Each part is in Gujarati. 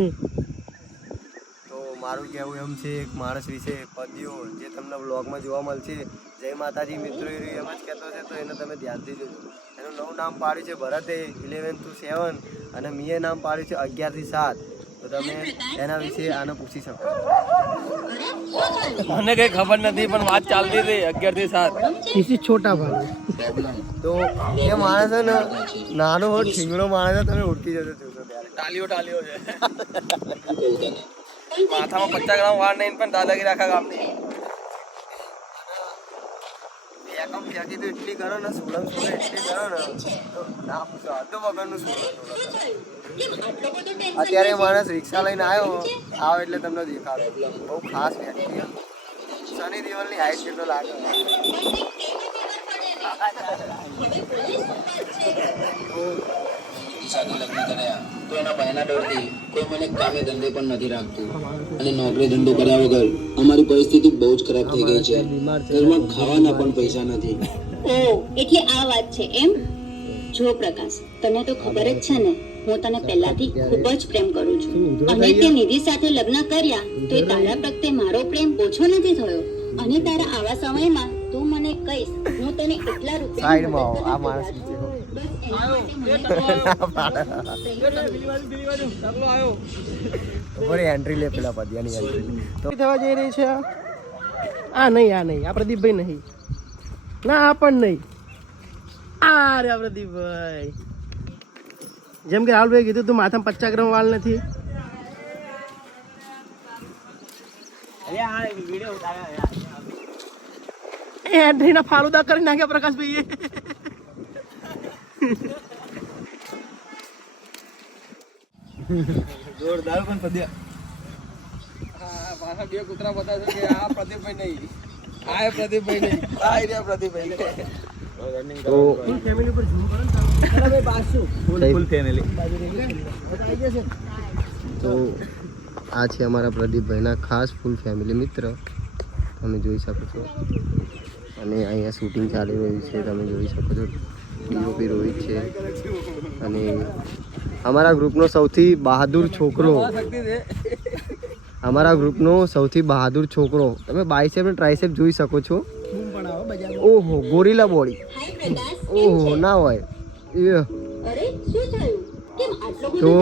તો મારું કહેવું એમ છે એક માણસ વિશે પદ્યો જે તમને બ્લોગમાં જોવા મળશે. જય માતાજી મિત્રો, એ એમ જ કહેતો છે, તો એને તમે ધ્યાનથી જોજો. એનું નવું નામ પાડ્યું છે ભરતે 11 to 7 અને મીએ નામ પાડ્યું છે 11 થી 7. તો તમે એના વિશે આને પૂછી શકો. મને કઈ ખબર નથી પણ વાત ચાલતી હતી 11 થી 7. કિસી છોટા ભાઈ. તો એ માણસ છે ને નાનો ઠીંગડો માણસ છે, તમે ઓળખી જજો જોશો ત્યારે. ટાલીઓ છે માથામાં 50 ગ્રામ વાર નહીં પણ દાદાગીરી આખા ગામની. એકમ ફેંકી તો એટલી કરો ને સોલંગ સોલે એટલી કરો ને તો ના પૂછો અડધો વગરનું સોલંગ. અત્યારે માણસ રિક્ષા લઈને આવ્યો એટલે તમને દેખાડો. બહુ ખાસ વ્યક્તિ, સની દેઓલની હાઈટ જેટલો લાગે. સાથે લગ્ન કર્યા તો એના ભાઈના ડરથી કોઈ મને કામે ધંધે પણ નથી રાખતું અને નોકરી ધંધો કર્યા વગર અમારી પરિસ્થિતિ બહુ જ ખરાબ થઈ ગઈ છે. ઘરમાં ખાવાના પણ પૈસા નથી. ઓહ, એટલે આ વાત છે એમ? જો પ્રકાશ, તને તો ખબર જ છે ને, હું તને પહેલાથી ખૂબ જ પ્રેમ કરું છું અને તે નિધિ સાથે લગ્ન કર્યા તો એ તારા પ્રત્યે મારો પ્રેમ ઓછો નથી થયો. અને તારા આવા સમયમાં તું મને કહીશ, હું તને એટલા રૂપિયા સાઈડમાં આવો, આ માણસ નીચે હો. બરી એન્ટ્રી લે પેલા પદ્યાની એન્ટ્રી તો થવા જઈ રહી છે. આ નહીં, આ પ્રદીપભાઈ નહીં, ના આ પણ નહીં. આ રે પ્રદીપભાઈ, જેમ કે રાહુલભાઈ કીધું તું માથામાં 50 ગ્રામ વાળ નથી. એન્ટ્રીના ફાલુદા કરી નાખ્યા પ્રકાશભાઈએ. જોરદાર પણ પદ્યા. હા, પાછા બે કૂતરા બતાવે છે કે આ પ્રદીપભાઈ નહીં, આ પ્રદીપભાઈ નહીં, આ એરિયા પ્રદીપભાઈ. તો ફેમિલી પર ઝૂમ કરો ને પાછું ફૂલ ફેમિલી. તો આ છે અમારા પ્રદીપભાઈના ખાસ ફૂલ ફેમિલી મિત્ર, તમે જોઈ શકો છો. અને અહીંયા શૂટિંગ ચાલી રહ્યું છે, તમે જોઈ શકો છો. ડીઓપી રોહિત છે અને અમારા ગ્રુપનો સૌથી બહાદુર છોકરો, તમે બાયસેપ અને ટ્રાયસેપ જોઈ શકો છો. ઓહો, ગોરીલા બોડી. ઓહો, ના હોય તો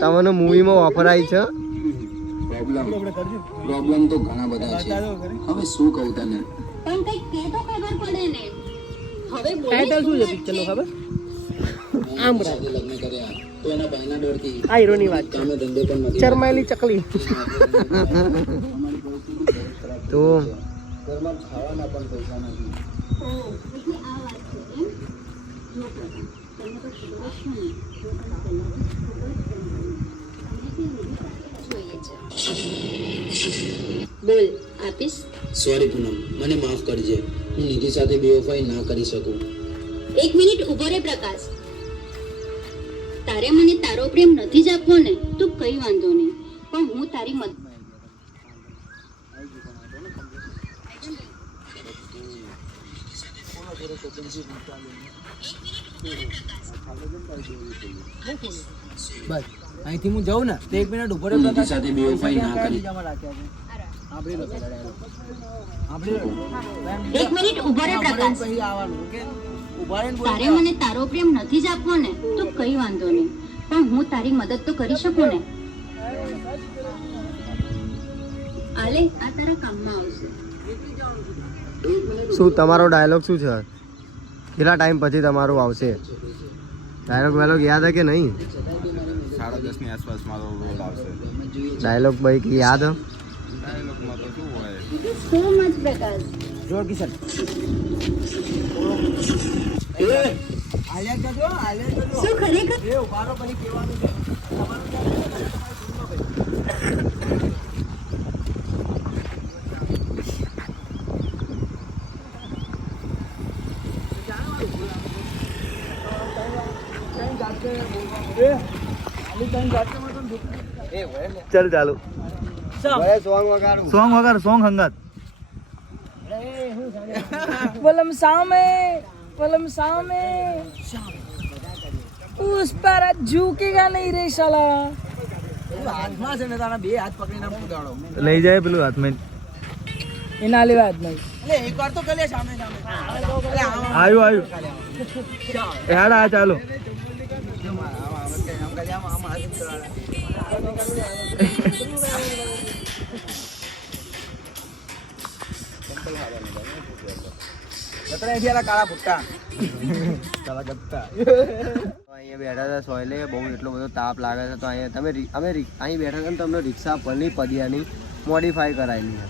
તમને મૂવીમાં ઓફર આવી છે. પ્રોબ્લેમ તો ઘણા બધા છે. હવે શું કહું તને? પણ કઈ કે તો ખબર પડે ને. હવે ટાઇટલ શું છે પિક્ચરનો ખબર? આમ સાથે લગ્ન કર્યા તો એના ભાઈના ડરથી આ હીરોની વાત છે. કામે ધંધે પણ નથી. ચરમાયેલી ચકલી. તો ઘરમાં ખાવાના પણ પૈસા નથી. બોલ, આપીશ? સોરી પૂનમ, મને માફ કરજે. હું નિધિ સાથે બેવફાઈ ના કરી શકું. 1 મિનિટ ઉભો રે પ્રકાશ. તારે મને તારો પ્રેમ નથી જ આપવો ને તો કઈ વાંધો નહીં, પણ હું તારી મદદ બસ અહીંથી હું જાઉં ને તો 1 મિનિટ ઉભો રે. નિધિ સાથે બેવફાઈ ના કરી. 1 મિનિટ ઉભો રે પ્રકાશ. તારે મને તારો પ્રેમ નથી જ આપવો ને તો કઈ વાંધો નહીં, પણ હું તારી મદદ તો કરી શકું ને. આલે, આ તારા કામમાં આવશે. શું તમારો ડાયલોગ શું છે? કેટલા ટાઈમ પછી તમારું આવશે ડાયલોગ યાદ હે કે નહીં? 10:30 ની આસપાસ મારો રોલ આવશે. ડાયલોગ ભાઈ કે યાદ હે? ડાયલોગમાં તો શું હોય, સો મચ પ્રકાશ. જોર કિશન. શું ખરેખર? ચલ ચાલુ. સોંગ હંગાત. पलम सामे उस पर झुकेगा नहीं रे साला. હાથમાં છે ને તારા બે હાથ પકડીને આમ કુદાડો. લઈ જાય પેલું હાથમાં એ ના લેવા જ નહીં. એટલે એકવાર તો કરી લે સામે સામે. એટલે આમ આવ્યું હેડા આ ચાલો આમ કરી આમ હાથ કરાડા. જતરા થયા કાળા પુટ્ટા. કાળા ગત્તા. અહીંયા બેઠા હતા સોયલે બહુ એટલો બધો તાપ લાગે છે તો અહીંયા તમે અમે અહીં બેઠા હતા ને તમને રિક્ષા પરની પદિયાની મોડિફાઈ કરાયેલી છે.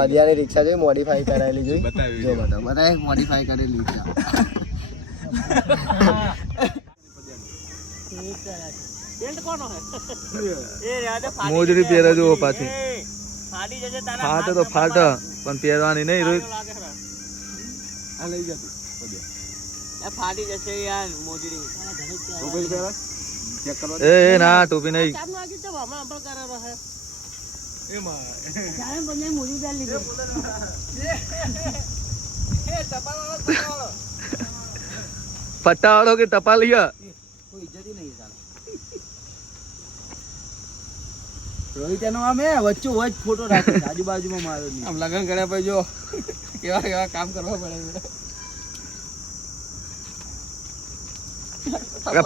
પદિયાની રિક્ષા જોઈ મોડિફાઈ કરાયેલી જોઈ જો બતાવે મોડિફાઈ કરેલી રિક્ષા. મોજડી પહેરે જુઓ પાછી ફાટે તો ફાટે પણ પહેરવાની નહીં રોહિત આ લઈ જા તું. ફાટી જશે યાર મોજડી. મોબાઈલ પહેરા ચેક કરવા એ ના ટોપી નહીં પટ્ટા વાળો કે ટપા લઈ કોઈ ઇજ્જત નહીં તારા. રોહિત એનો આમ વચ્ચો વચ ફોટો રાખે છે, આજુબાજુમાં મારો નહીં. આમ લગન કર્યા પછી જો કેવા કેવા કામ કરવા પડે.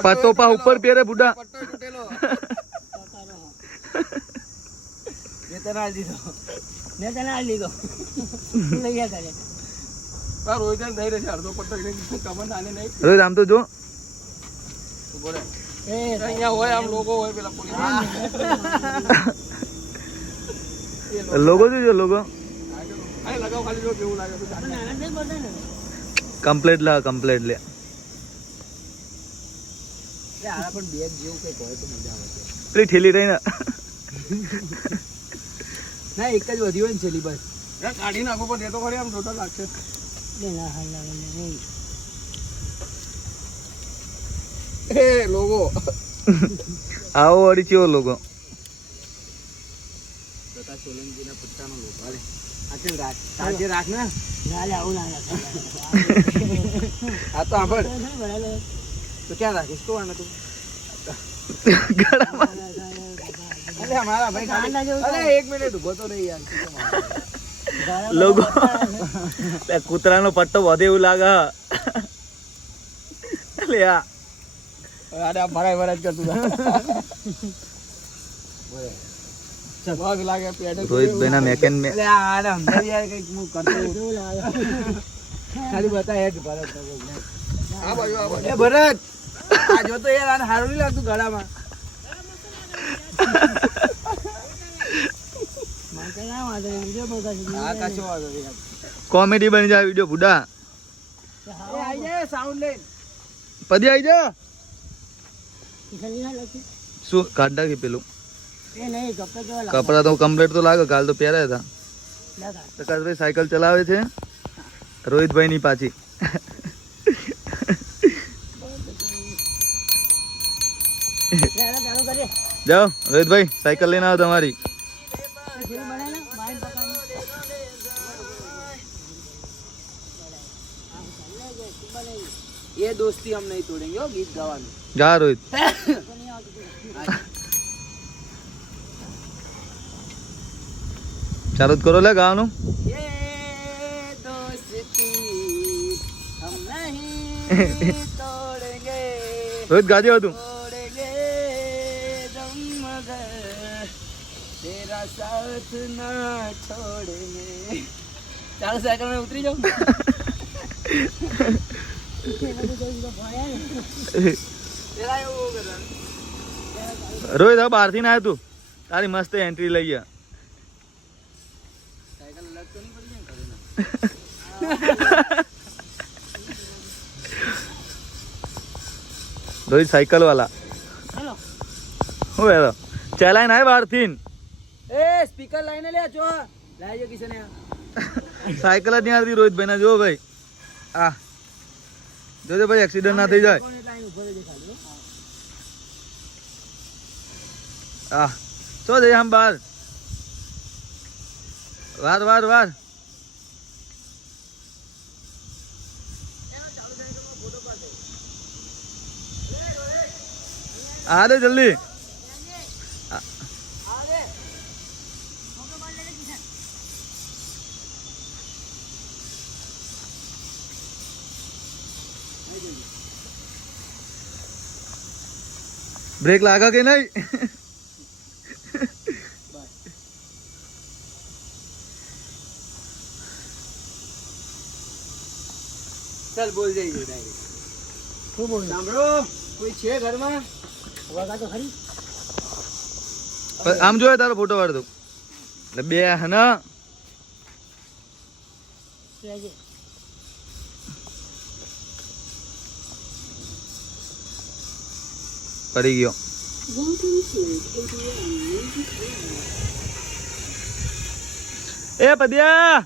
પત્તો પા ઉપર પહેરે બુડા પટ્ટો તૂટેલો. મેં તને આલી દીધો. આ રોહિત એને દઈ રહેશે અડધો પટ્ટો એને કમર નાને નહીં. રોહિત આમ તો જો ઉભો રહે. અહીંયા હોય આમ લોકો હોય પેલા પોલીસ. લોગો જોજો લોગો આ લગાવ ખાલી જો કેવું લાગે તો કમ્પ્લેટ લા કમ્પ્લેટ લે આના પણ બેગ જેવું કઈક હોય તો મજા આવે છે. પેલી ઠેલી રહી ને ના એક જ વધી હોય ને છેલ્લી બસ કાઢી નાખો પણ એ તો ખરી આમ ટોટલ લાગશે. એ લોગો આવો વળી ચેવો લોગો સોલંકીના પટ્ટાનો લોગો. અરે આચલ રાખ સાજે રાખ ને. આ તો આંભળ તો ક્યાં રાખીશ તો આને તું. અરે અમારા ભાઈ ખાલી અરે એક મિનિટ ઉભો તો રહી યાર. લોગો કૂતરાનો પટ્ટો વધે એવું લાગે લે આ અરે આ ભરાય જ કરતું ભાગ લાગે પેડે. રોહિતભાઈ ના મેકેન મે અરે આ અંદર યાર કઈક હું કરતો ખાલી બતા એક ભરત આ બાજુ એ ભરત આ જો તો યાર આને હારું નહીં લાગતું ગળામાં. આ કશો વાંધો નહીં યાર. કોમેડી બની જાય વિડિયો બુડા એ આઈ જાય સાઉન્ડ લઈને. પદી આવી જા શું કાઢા કે પેલું કપડા તો કમ્પ્લીટ તો લાગે કાલ તો પહેર્યા હતા. પ્રકાશભાઈ સાયકલ ચલાવે છે રોહિતભાઈ ની પાછી જાઓ રોહિતભાઈ સાયકલ લઈને આવો તમારી. ये दोस्ती हम नहीं तोड़ेंगे हो गीत गाવાનું. જા રોહિત ચાલુ જ કરો લે ગાવાનું. ये दोस्ती हम नहीं तोड़ेंगे રોહિત ગાજે હતું तोड़ेंगे दम मगर तेरा साथ ना छोड़ेंगे. ચાલો સાયકલ में उतरी जाओ. तेरा ये वो कर रहा. રોહિત હવે બહારથી ના આવ્યો તું તારી મસ્ત એન્ટ્રી લઈ ગયા. साइकिल अलग तो नहीं पड़ गई રોહિત સાયકલ વાલા હું યાર ચલાઈને આય બહારથી ए स्पीकर लाइन ले जो लाइए किसी ने. સાયકલ જ નહીં આવતી રોહિતભાઈ ના જો ભાઈ આ જોજો ભાઈ એક્સિડન્ટ ના થઈ જાય. આ શું જઈએ આમ બહાર વાર આ દે જલ્દી. બ્રેક લાગે કે નહીં? ચાલ બોલ જઈ શું બોલ સાંભળો કોઈ છે ઘરમાં વગા તો ખરી આમ જોયે તારો ફોટો પાડ દઉં એટલે બે હે ને પડી ગયો. એ પદ્યા